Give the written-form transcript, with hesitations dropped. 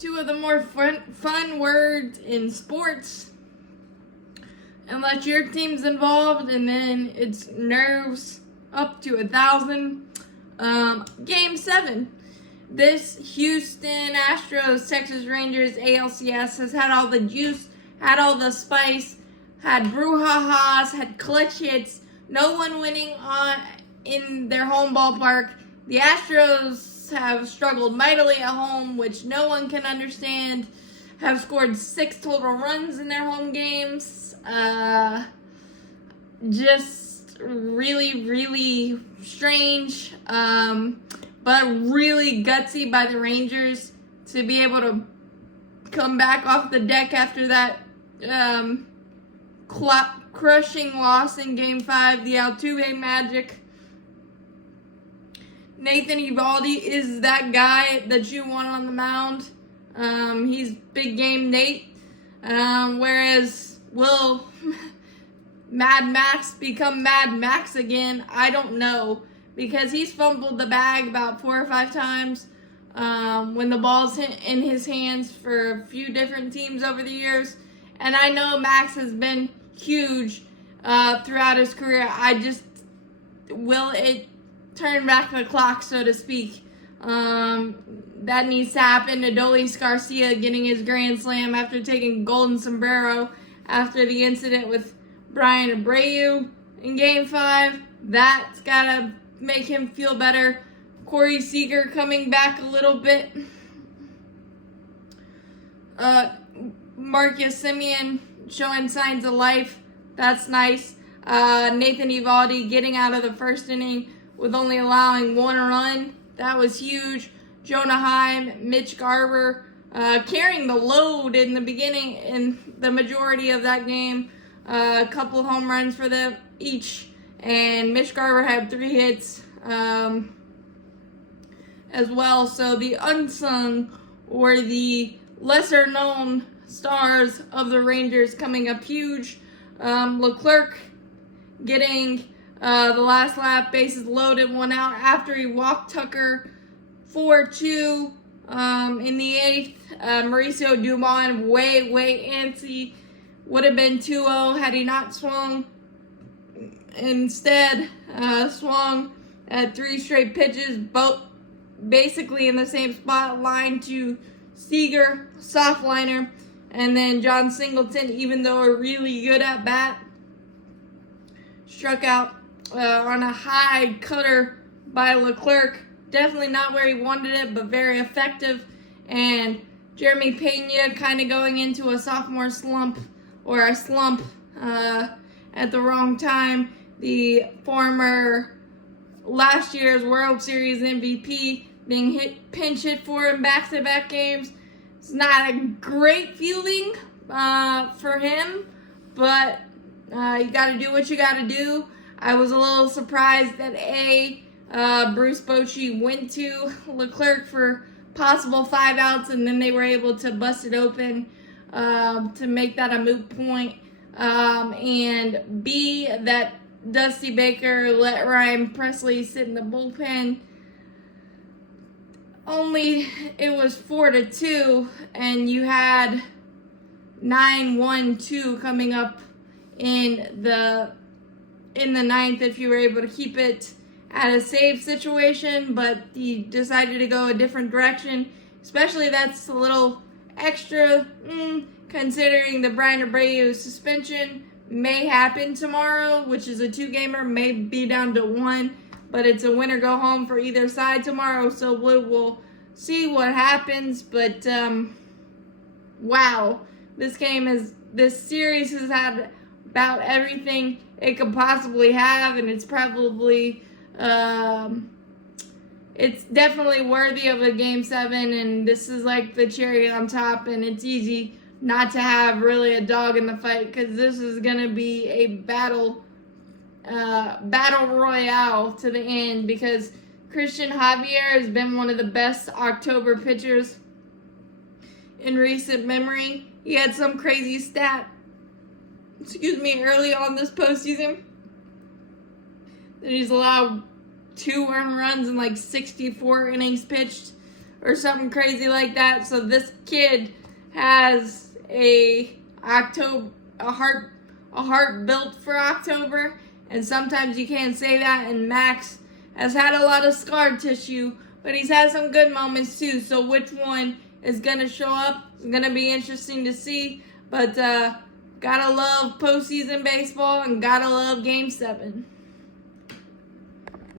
Two of the more fun words in sports. Unless your team's involved, and then it's nerves up to 1,000. Game 7. This Houston Astros Texas Rangers ALCS has had all the juice, had all the spice, had brouhahas, had clutch hits. No one winning in their home ballpark. The Astros have struggled mightily at home, which no one can understand. Have scored 6 total runs in their home games. Just really, really strange. But really gutsy by the Rangers to be able to come back off the deck after that crushing loss in Game 5. The Altuve magic. Nathan Eovaldi is that guy that you want on the mound. He's big game Nate. Whereas will Mad Max become Mad Max again? I don't know, because he's fumbled the bag about 4 or 5 times when the ball's in his hands for a few different teams over the years. And I know Max has been huge throughout his career. Will it turn back the clock, so to speak? That needs to happen. Adolis Garcia getting his grand slam after taking golden sombrero after the incident with Brian Abreu in Game 5. That's got to make him feel better. Corey Seager coming back a little bit. Marcus Semien showing signs of life. That's nice. Nathan Eovaldi getting out of the first inning with only allowing 1 run. That was huge. Jonah Heim, Mitch Garver carrying the load in the beginning in the majority of that game. A couple home runs for them each. And Mitch Garver had 3 hits as well. So the unsung or the lesser known stars of the Rangers coming up huge. Leclerc getting the last lap, bases loaded, 1 out after he walked Tucker 4-2 in the 8th. Mauricio Dumont way antsy. Would have been 2-0 had he not swung. Instead, swung at 3 straight pitches, both basically in the same spot, line to Seager, soft liner, and then John Singleton, even though a really good at bat, struck out on a high cutter by Leclerc. Definitely not where he wanted it, but very effective. And Jeremy Pena kind of going into a sophomore slump, or a slump at the wrong time. The former last year's World Series MVP being pinch hit for in back-to-back games. It's not a great feeling for him, but you got to do what you got to do. I was a little surprised that Bruce Bochy went to Leclerc for possible 5 outs, and then they were able to bust it open to make that a moot point. And B, that Dusty Baker let Ryan Presley sit in the bullpen. Only it was 4-2, and you had 9-1-2 coming up in the 9th if you were able to keep it at a save situation, but he decided to go a different direction. Especially that's a little extra considering the Brian Abreu suspension may happen tomorrow, which is a 2-gamer, may be down to 1, but it's a win or go home for either side tomorrow, so we'll see what happens. But wow, this series has had about everything it could possibly have, and it's probably it's definitely worthy of a Game 7, and this is like the cherry on top, and it's easy not to have really a dog in the fight, because this is going to be a battle royale to the end, because Christian Javier has been one of the best October pitchers in recent memory. He had some crazy stat, early on this postseason, that he's allowed 2 earned runs in like 64 innings pitched. or something crazy like that. So this kid has a heart built for October, and sometimes you can't say that. And Max has had a lot of scar tissue, but he's had some good moments too. So which one is gonna show up? It's gonna be interesting to see. But gotta love postseason baseball and gotta love Game 7.